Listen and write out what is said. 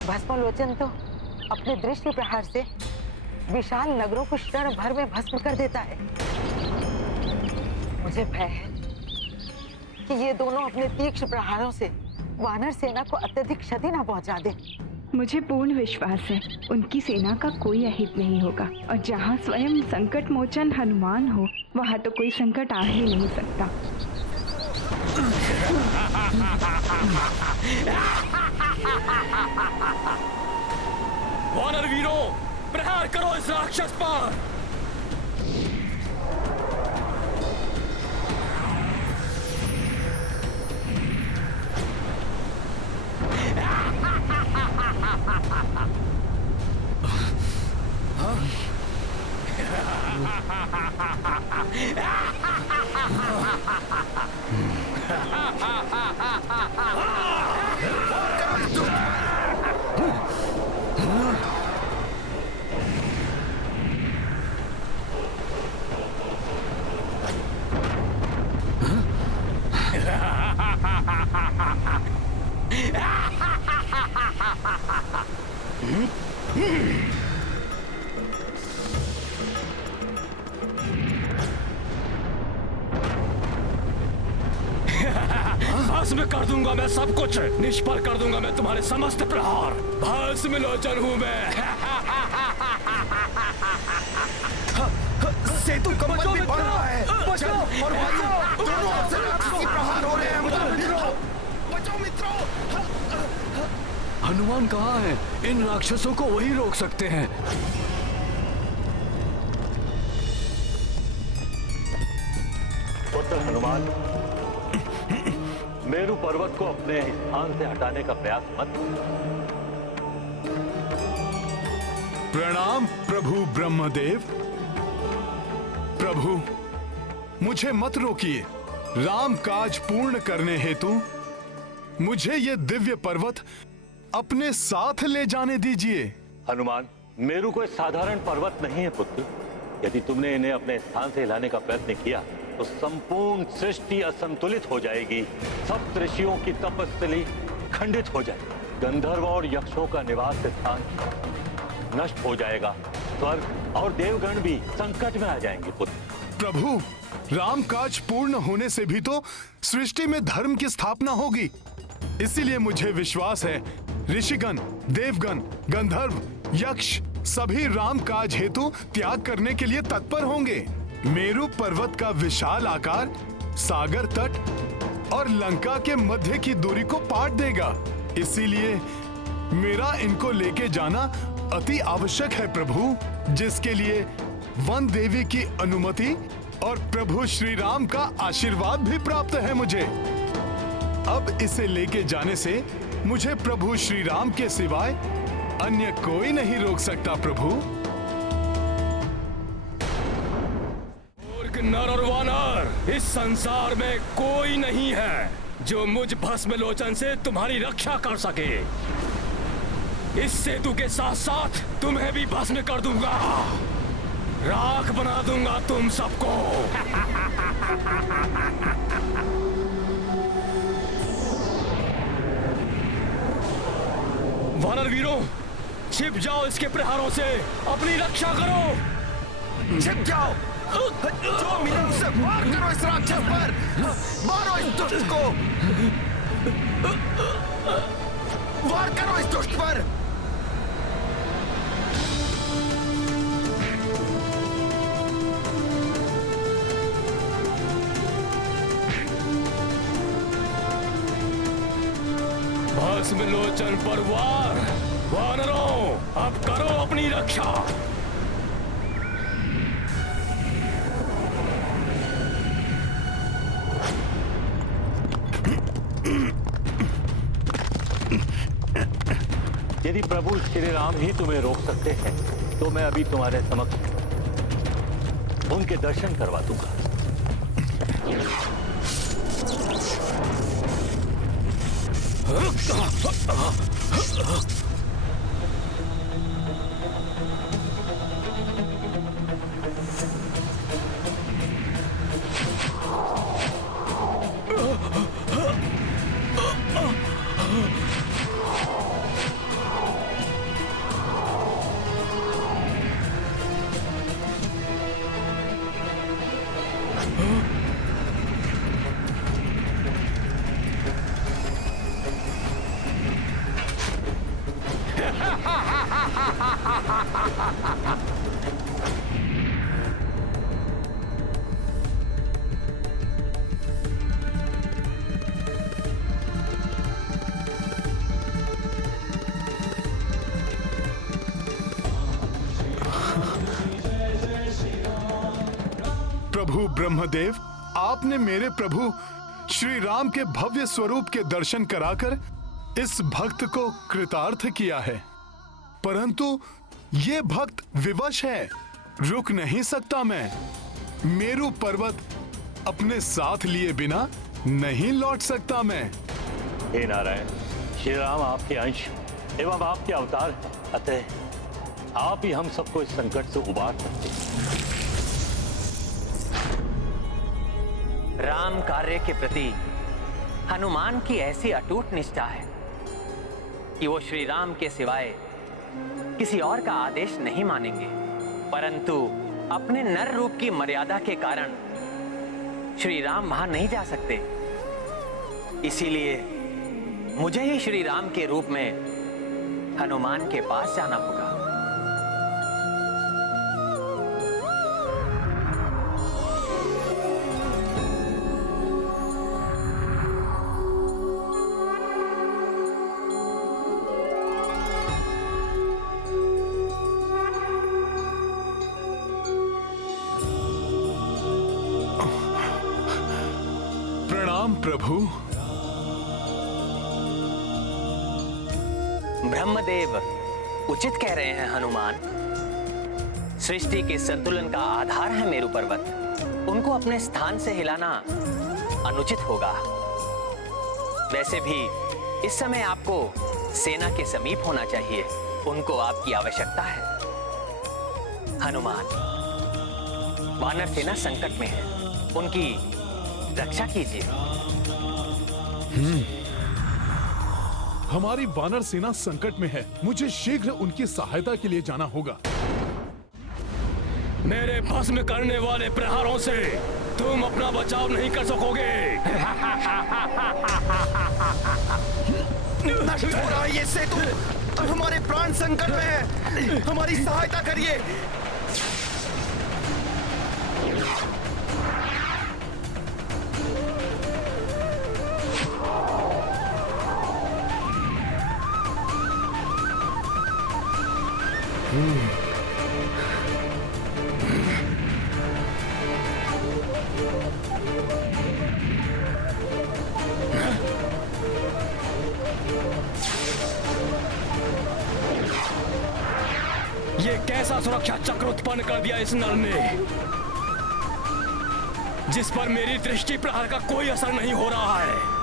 भस्मलोचन तो अपने दृष्टि प्रहार से विशाल नगरों को क्षण भर में भस्म कर देता है। मुझे भय है कि ये दोनों अपने तीक्ष्ण प्रहारों से वानर सेना को अत्यधिक क्षति न पहुंचा दे। मुझे पूर्ण विश्वास है उनकी सेना का कोई अहित नहीं होगा, और जहाँ स्वयं संकट मोचन हनुमान हो वहाँ तो कोई संकट आ ही नहीं सकता। वानर वीरों, प्रहार करो इस राक्षस पर। भस्म कर दूंगा मैं सब कुछ, निष्फल कर दूंगा मैं तुम्हारे समस्त प्रहार। भस्म लोचन हूं मैं। सेतु कंपन भी बढ़ रहा है। बचाओ और वायु दोनों ओर से राक्षसी प्रहार हो रहे हैं। बचाओ मित्रों। हनुमान कहाँ है? इन राक्षसों को वही रोक सकते हैं। पुत्र हनुमान, मेरु पर्वत को अपने स्थान से हटाने का प्रयास मत करो। प्रणाम प्रभु ब्रह्मदेव। प्रभु, मुझे मत रोकिए। राम काज पूर्ण करने हेतु मुझे ये दिव्य पर्वत अपने साथ ले जाने दीजिए। हनुमान, मेरु कोई साधारण पर्वत नहीं है पुत्र। यदि तुमने इन्हें अपने स्थान से हिलाने का प्रयत्न किया तो संपूर्ण सृष्टि असंतुलित हो जाएगी। सब ऋषियों की तपस्थली खंडित हो जाएगी। गंधर्व और यक्षों का निवास स्थान नष्ट हो जाएगा। स्वर्ग और देवगण भी संकट में आ जाएंगे पुत्र। प्रभु, राम काज पूर्ण होने से भी तो सृष्टि में धर्म की स्थापना होगी। इसीलिए मुझे विश्वास है ऋषिगण, देवगण, गंधर्व, यक्ष सभी राम काज हेतु त्याग करने के लिए तत्पर होंगे। मेरु पर्वत का विशाल आकार सागर तट और लंका के मध्य की दूरी को पाट देगा। इसीलिए मेरा इनको लेके जाना अति आवश्यक है प्रभु, जिसके लिए वन देवी की अनुमति और प्रभु श्री राम का आशीर्वाद भी प्राप्त है मुझे। अब इसे लेके जाने से मुझे प्रभु श्री राम के सिवाय अन्य कोई नहीं रोक सकता प्रभु। मूर्ख नर और वानर, इस संसार में कोई नहीं है जो मुझ भस्मलोचन से तुम्हारी रक्षा कर सके। इस सेतु के साथ साथ तुम्हें भी भस्म कर दूंगा। राख बना दूंगा तुम सबको। वानर वीरों, छिप जाओ इसके प्रहारों से, अपनी रक्षा करो। छिप जाओ। जो मिले उसे वार करो इस राक्षस पर। मारो इस दुष्ट को। वार करो इस दुष्ट पर। भस्मलोचन पर वार। वानरों, अब करो अपनी रक्षा। यदि प्रभु श्री राम ही तुम्हें रोक सकते हैं तो मैं अभी तुम्हारे समक्ष उनके दर्शन करवा दूंगा। प्रभु ब्रह्मदेव, आपने मेरे प्रभु श्री राम के भव्य स्वरूप के दर्शन कराकर इस भक्त को कृतार्थ किया है, परंतु ये भक्त विवश है, रुक नहीं सकता मैं। मेरू पर्वत अपने साथ लिए बिना नहीं लौट सकता मैं। हे नारायण, श्री राम आपके अंश एवं आपके अवतार हैं, अतः आप ही हम सबको इस संकट से उबार सकते हैं। राम कार्य के प्रति हनुमान की ऐसी अटूट निष्ठा है कि वो श्री राम के सिवाय किसी और का आदेश नहीं मानेंगे, परंतु अपने नर रूप की मर्यादा के कारण श्री राम वहां नहीं जा सकते। इसीलिए मुझे ही श्री राम के रूप में हनुमान के पास जाना होगा। प्रणाम प्रभु। ब्रह्मदेव उचित कह रहे हैं हनुमान। सृष्टि के संतुलन का आधार है मेरू पर्वत, उनको अपने स्थान से हिलाना अनुचित होगा। वैसे भी इस समय आपको सेना के समीप होना चाहिए, उनको आपकी आवश्यकता है। हनुमान, वानर सेना संकट में है, उनकी रक्षा कीजिए। हमारी वानर सेना संकट में है, मुझे शीघ्र उनकी सहायता के लिए जाना होगा। मेरे भस्म करने वाले प्रहारों से तुम अपना बचाव नहीं कर सकोगे। नष्ट हो रहा है ये सेतु, अब हमारे प्राण संकट में है, हमारी सहायता करिए। ये कैसा सुरक्षा चक्र उत्पन्न कर दिया इस नर ने, जिस पर मेरी दृष्टि प्रहार का कोई असर नहीं हो रहा है।